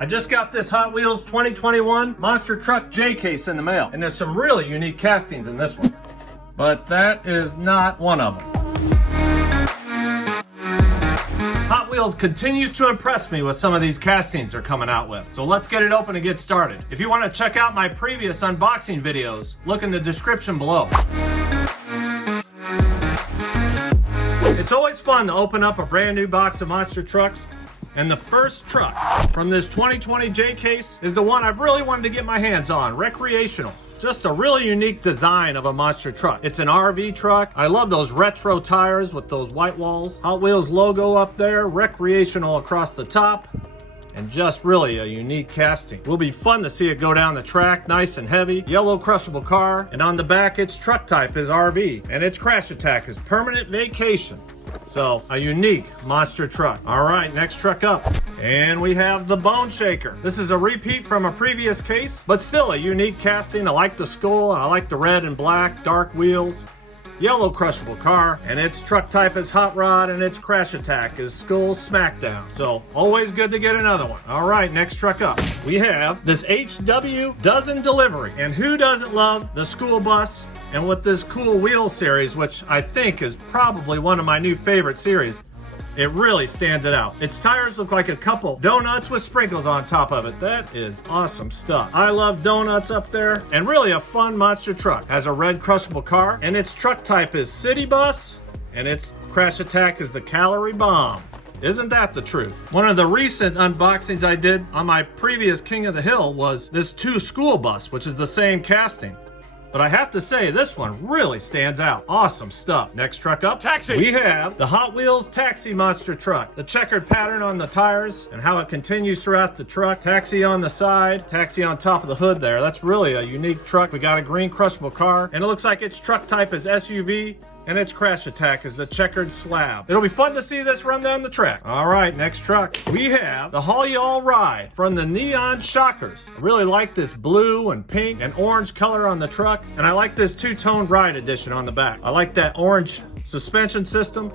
I just got this Hot Wheels 2021 Monster Truck J case in the mail, and there's some really unique castings in this one. But that is not one of them. Hot Wheels continues to impress me with some of these castings they're coming out with. So let's get it open and get started. If you want to check out my previous unboxing videos, look in the description below. It's always fun to open up a brand new box of monster trucks. And the first truck from this 2020 J case is the one I've really wanted to get my hands on, Recreational. Just a really unique design of a monster truck. It's an RV truck. I love those retro tires with those white walls. Hot Wheels logo up there, Recreational across the top, and just really a unique casting. Will be fun to see it go down the track, nice and heavy. Yellow crushable car, and on the back its truck type is RV, and its crash attack is permanent vacation. So, a unique monster truck. All right, next truck up. And we have the Bone Shaker. This is a repeat from a previous case, but still a unique casting. I like the skull, and I like the red and black, dark wheels. Yellow crushable car, and its truck type is Hot Rod, and its crash attack is Skull Smackdown. So, always good to get another one. All right, next truck up. We have this HW Dozen Delivery. And who doesn't love the school bus? And with this cool wheel series, which I think is probably one of my new favorite series, it really stands it out. Its tires look like a couple donuts with sprinkles on top of it. That is awesome stuff. I love donuts up there, and really a fun monster truck. Has a red crushable car, and its truck type is City Bus, and its crash attack is the Calorie Bomb. Isn't that the truth? One of the recent unboxings I did on my previous King of the Hill was this 2 school bus, which is the same casting. But I have to say, this one really stands out. Awesome stuff. Next truck up. Taxi! We have the Hot Wheels Taxi Monster Truck. The checkered pattern on the tires and how it continues throughout the truck. Taxi on the side, taxi on top of the hood there. That's really a unique truck. We got a green crushable car, and it looks like its truck type is SUV, and its crash attack is the checkered slab. It'll be fun to see this run down the track. All right, next truck. We have the Haul Y'all Ride from the Neon Shockers. I really like this blue and pink and orange color on the truck, and I like this two-tone ride edition on the back. I like that orange suspension system.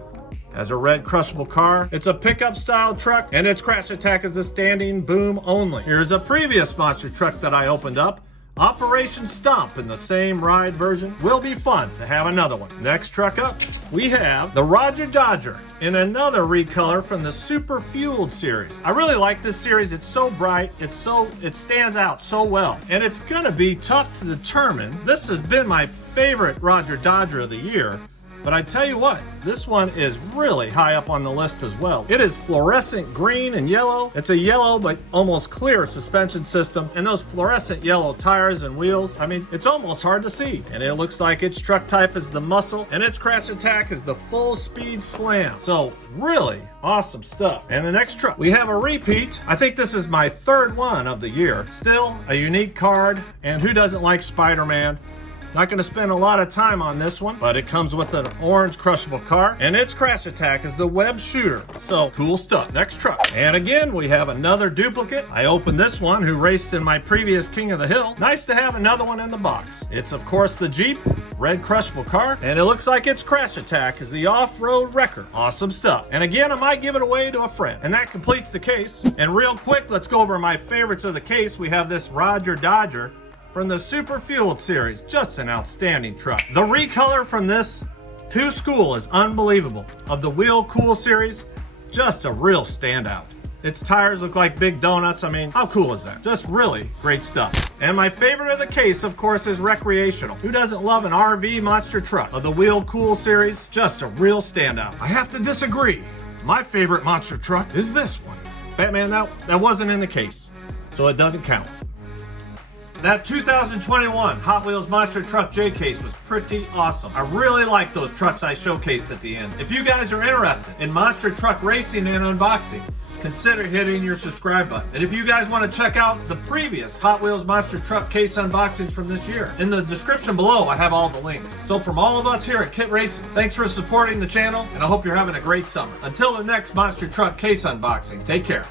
Has a red crushable car. It's a pickup style truck, and its crash attack is a standing boom only. Here's a previous monster truck that I opened up. Operation Stomp in the same ride version. Will be fun to have another one. Next truck up, we have the Roger Dodger in another recolor from the Super Fueled series. I really like this series. It's so bright. It stands out so well. And it's gonna be tough to determine. This has been my favorite Roger Dodger of the year. But I tell you what, this one is really high up on the list as well. It is fluorescent green and yellow. It's a yellow but almost clear suspension system, and those fluorescent yellow tires and wheels, I mean, it's almost hard to see. And it looks like its truck type is the Muscle, and its crash attack is the Full Speed Slam. So really awesome stuff. And the next truck, we have a repeat. I think this is my third one of the year. Still a unique card, and who doesn't like Spider-Man? Not going to spend a lot of time on this one, but it comes with an orange crushable car, and its crash attack is the Web Shooter. So, cool stuff. Next truck. And again, we have another duplicate. I opened this one, who raced in my previous King of the Hill. Nice to have another one in the box. It's, of course, the Jeep, red crushable car, and it looks like its crash attack is the Off-Road Wrecker. Awesome stuff. And again, I might give it away to a friend. And that completes the case. And real quick, let's go over my favorites of the case. We have this Roger Dodger from the Super Fueled series. Just an outstanding truck. The recolor from this 2 School is unbelievable. Of the Wheel Cool series, just a real standout. Its tires look like big donuts. I mean, how cool is that? Just really great stuff. And my favorite of the case, of course, is Recreational. Who doesn't love an RV monster truck? Of the Wheel Cool series, just a real standout. I have to disagree. My favorite monster truck is this one. Batman, that wasn't in the case, so it doesn't count. That 2021 Hot Wheels Monster Truck J case was pretty awesome. I really like those trucks I showcased at the end. If you guys are interested in monster truck racing and unboxing, consider hitting your subscribe button. And if you guys want to check out the previous Hot Wheels Monster Truck case unboxings from this year, in the description below I have all the links. So from all of us here at Kit Racing, thanks for supporting the channel, and I hope you're having a great summer. Until the next Monster Truck case unboxing, take care.